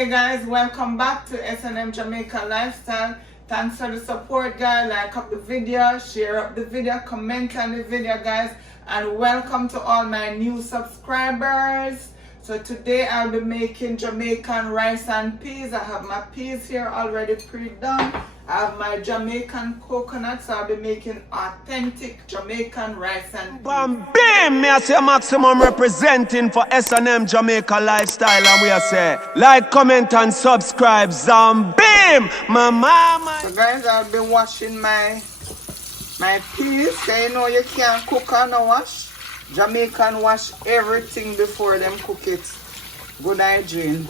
Okay guys, welcome back to S&M Jamaica Lifestyle. Thanks for the support guys. Like up the video, share up the video, comment on the video guys, and welcome to all my new subscribers. So today I'll be making Jamaican rice and peas. I have my peas here already pre-done. I have my Jamaican coconut, so I'll be making authentic Jamaican rice and peas. Bam, bam! Me I say maximum representing for S&M Jamaica Lifestyle, and we are say like, comment and subscribe. Zam, bam! My mama. So guys, I'll be washing my peas. So you know you can't cook on a wash. Jamaican wash everything before them cook it. Good hygiene.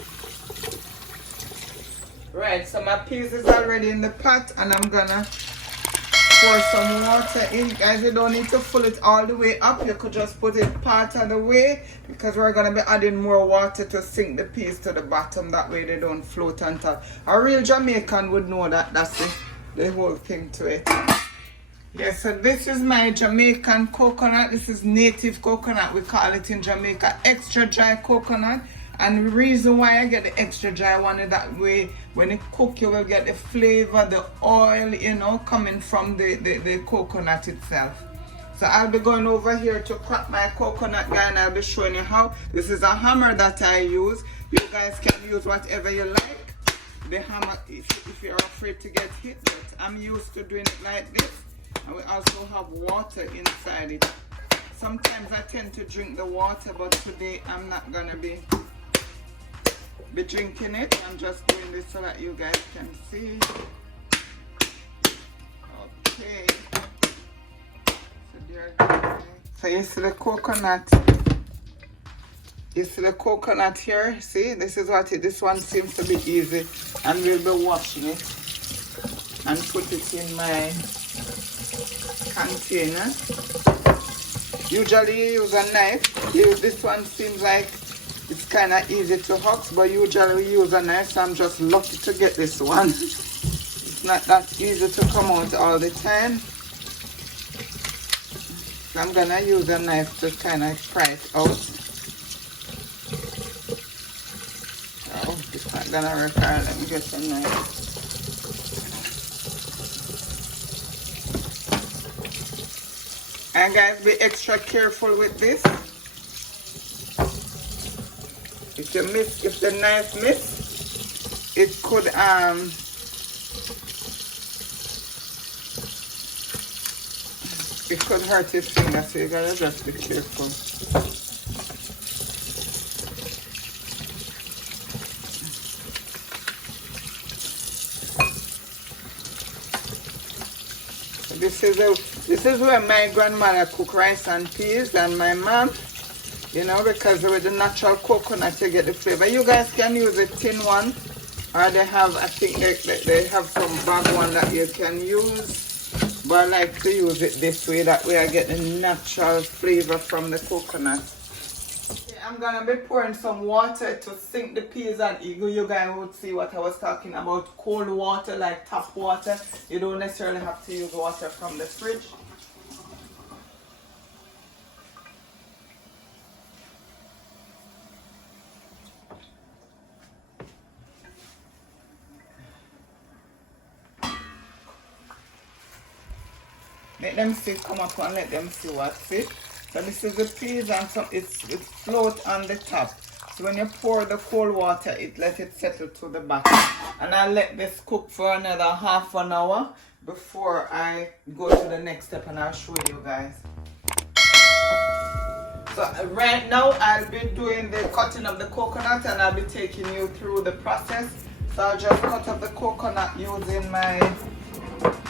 Right, so my peas is already in the pot and I'm gonna pour some water in. Guys, you don't need to fill it all the way up. You could just put it part of the way because we're gonna be adding more water to sink the peas to the bottom. That way they don't float on top. A real Jamaican would know that that's the whole thing to it. Yes, so this is my Jamaican coconut. This is native coconut. We call it in Jamaica extra dry coconut. And the reason why I get the extra dry one is that way when you cook you will get the flavor, the oil, you know, coming from the coconut itself. So I'll be going over here to crack my coconut guy and I'll be showing you how. This is a hammer that I use. You guys can use whatever you like. The hammer, if you're afraid to get hit, but I'm used to doing it like this. And we also have water inside it. Sometimes I tend to drink the water, but today I'm not gonna be drinking it. I'm just doing this so that you guys can see. Okay. So you see the coconut. You see the coconut here? See, this is what it. This one seems to be easy, and we'll be washing it and put it in my container. Usually you use a knife. This one seems like it's kind of easy to hook, but usually we use a knife, so I'm just lucky to get this one. It's not that easy to come out all the time. So I'm gonna use a knife to kind of pry it out. Oh, it's not gonna require. Let me get a knife. And guys, be extra careful with this. If the knife miss, it could hurt your finger, so you gotta just be careful. So this is where my grandmother cook rice and peas, and my mom, you know, because with the natural coconut you get the flavor. You guys can use a tin one, or they have, I think they have some bag one that you can use, but I like to use it this way. That way I get the natural flavor from the coconut. Okay, I'm gonna be pouring some water to sink the peas, and you guys would see what I was talking about, cold water, like tap water. You don't necessarily have to use water from the fridge. Let them see, come up and let them see what's it. So this is the peas, and so it's float on the top. So when you pour the cold water, it let it settle to the bottom. And I'll let this cook for another half an hour before I go to the next step, and I'll show you guys. So right now I'll be doing the cutting of the coconut, and I'll be taking you through the process. So I'll just cut up the coconut using my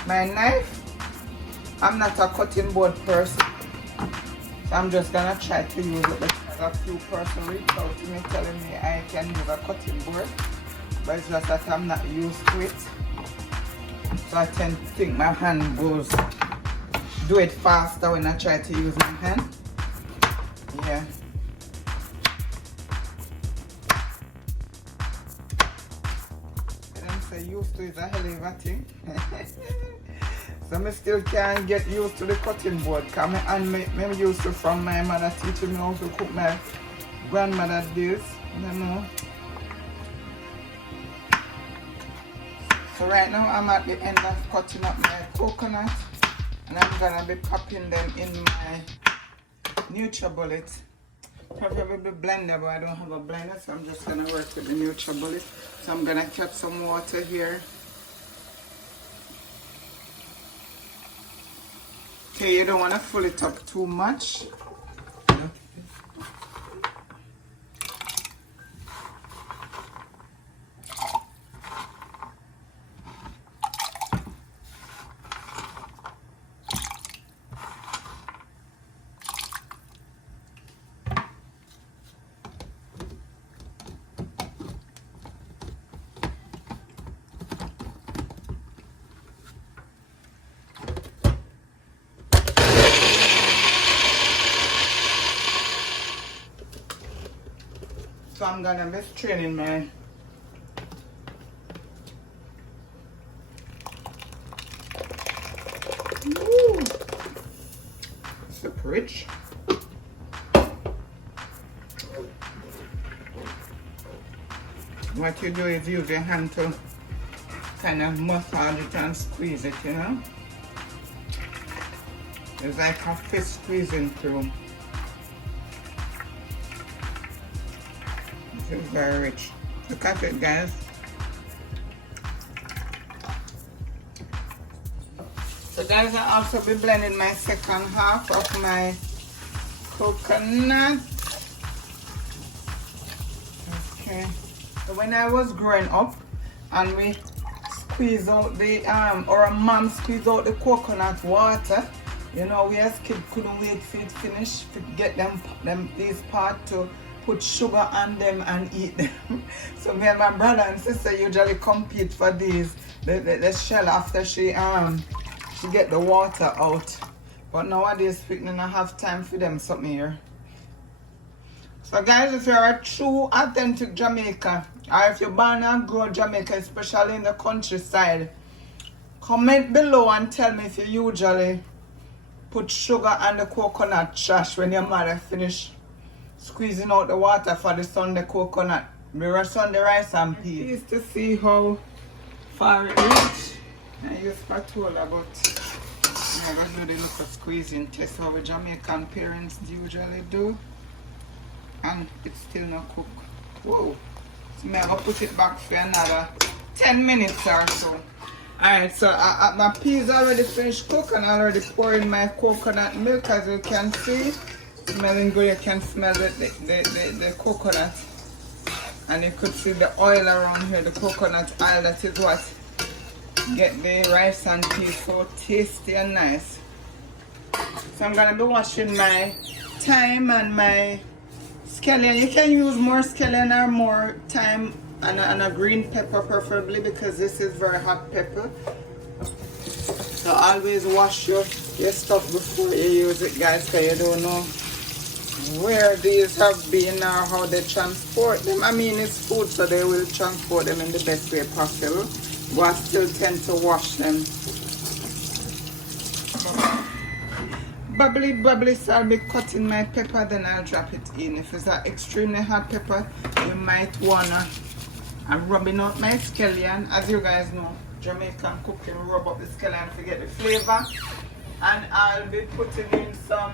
knife. I'm not a cutting board person, so I'm just gonna try to use it because a few persons reached out to me telling me I can use a cutting board, but it's just that I'm not used to it. So I tend to think my hand do it faster when I try to use my hand. Yeah. I don't say used to is a hell of a thing. So I still can't get used to the cutting board because I'm used to from my mother teaching me how to cook. My grandmother days, you know. So I'm just gonna try to use it. But it's just that I'm not used to it. So I tend to think my hand do it faster when I try to use my hand. Yeah. So me still can't get used to the cutting board. My mother teaching me how to cook. My grandmother did, you know. So I'm just gonna try to use it. So right now I'm at the end of cutting up my coconut, and I'm gonna be popping them in my NutriBullet. Preferably blender, but I don't have a blender, so I'm just gonna work with the NutriBullet. So I'm gonna cut some water here. Okay, you don't wanna fill it up too much. So I'm gonna be straining my super rich. What you do is use your hand to kind of massage it and squeeze it, you know? It's like a fist squeezing through. It's very rich. Look at it, guys. So guys, I'll also be blending my second half of my coconut. Okay. So when I was growing up and we squeeze out the or a mom squeeze out the coconut water, you know, we as kids couldn't wait for it to finish to get these part to put sugar on them and eat them. So me and my brother and sister usually compete for these the shell after she get the water out. But nowadays we don't have time for them something here. So guys, if you're a true authentic Jamaican, or if you're born and grow Jamaica, especially in the countryside, comment below and tell me if you usually put sugar on the coconut trash when your mother finish squeezing out the water for the Sunday coconut, the Sunday rice and peas. Pleased to see how far it reach. I use spatula, but I'm gonna do the little squeezing test how the Jamaican parents usually do, and it's still not cooked. Whoa! So I'm gonna put it back for another 10 minutes or so. Alright, so my peas already finished cook and I already pouring my coconut milk, as you can see. Smelling good, you can smell the coconut, and you could see the oil around here, the coconut oil. That is what get the rice and peas so tasty and nice. So I'm gonna be washing my thyme and my scallion. You can use more scallion or more thyme and a green pepper preferably, because this is very hot pepper. So always wash your stuff before you use it, guys, because you don't know where these have been or how they transport them. I mean, it's food, so they will transport them in the best way possible, but I still tend to wash them. Bubbly, so I'll be cutting my pepper, then I'll drop it in. If it's an extremely hot pepper, you might wanna rubbing out my scallion. As you guys know, Jamaican cooking, rub up the scallion to get the flavor. And I'll be putting in some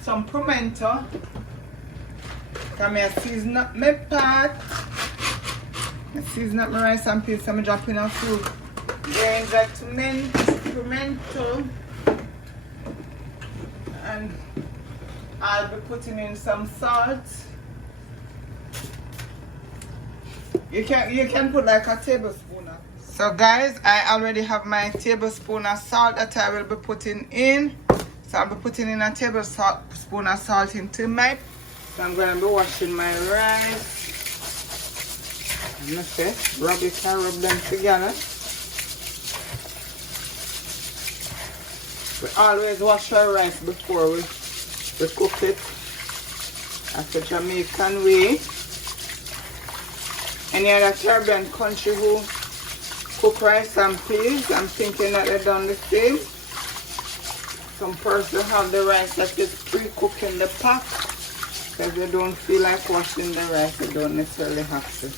some pimento. Come here, season up my pot. I season up my rice and peas, so I'm dropping a few grains like pimento. And I'll be putting in some salt. You can put like a tablespoon. So guys, I already have my tablespoon of salt that I will be putting in. So I'll be putting in a tablespoon of salt into my. So I'm going to be washing my rice. And okay, rub them together. We always wash our rice before we cook it. That's the Jamaican way. Any other Caribbean country who cook rice and peas, I'm thinking that they've done the same. Some person have the rice that is pre-cooked in the pot, because they don't feel like washing the rice, they don't necessarily have to.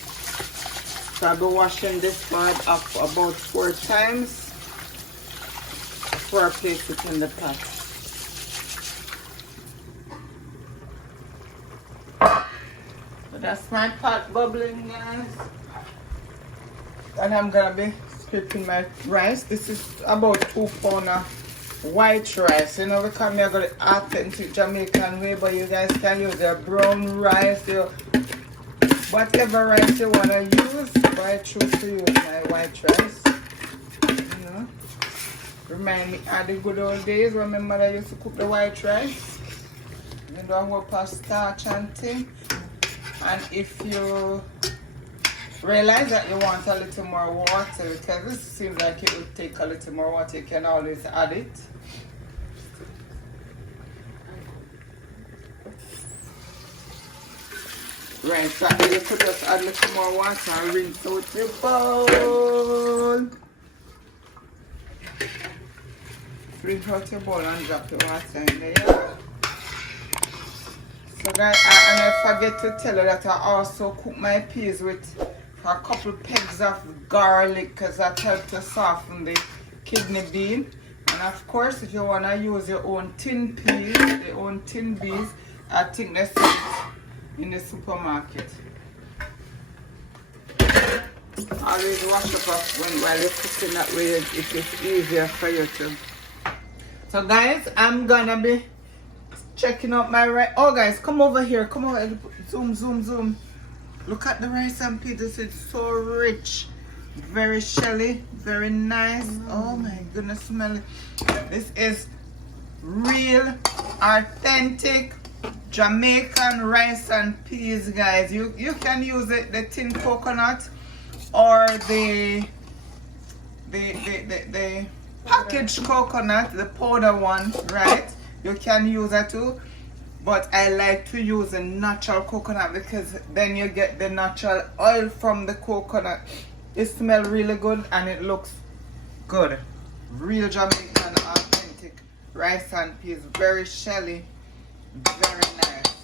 So I'll be washing this part up about 4 times before I place it in the pot. So that's my pot bubbling, guys. And I'm gonna be scraping my rice. This is about 2 pounds of white rice. You know, because me I got the authentic Jamaican way, but you guys can use your brown rice, your whatever rice you wanna use. But I choose to use my white rice. You know, remind me of the good old days when my mother used to cook the white rice. You don't want to starch and thing. And if you realize that you want a little more water, because this seems like it will take a little more water, you can always add it. Right, so you could just add a little more water and rinse out the bowl. Rinse out your bowl and drop the water in there. So guys, and I forget to tell you that I also cook my peas with a couple pegs of garlic, because that helps to soften the kidney bean. And of course, if you want to use your own tin peas, your own tin beans, I think they sell it in the supermarket. Always wash up while you're cooking, that way it is easier for you to. So guys, I'm gonna be checking out my rice. Oh guys, come over here, come over, zoom, zoom, zoom. Look at the rice and peas. This is so rich, very shelly, very nice. Oh my goodness, smell it. This is real, authentic Jamaican rice and peas, guys. You can use it, the tin coconut or the packaged coconut, the powder one, right? You can use that too. But I like to use a natural coconut, because then you get the natural oil from the coconut. It smells really good and it looks good. Real Jamaican authentic rice and peas. Very shelly. Very nice.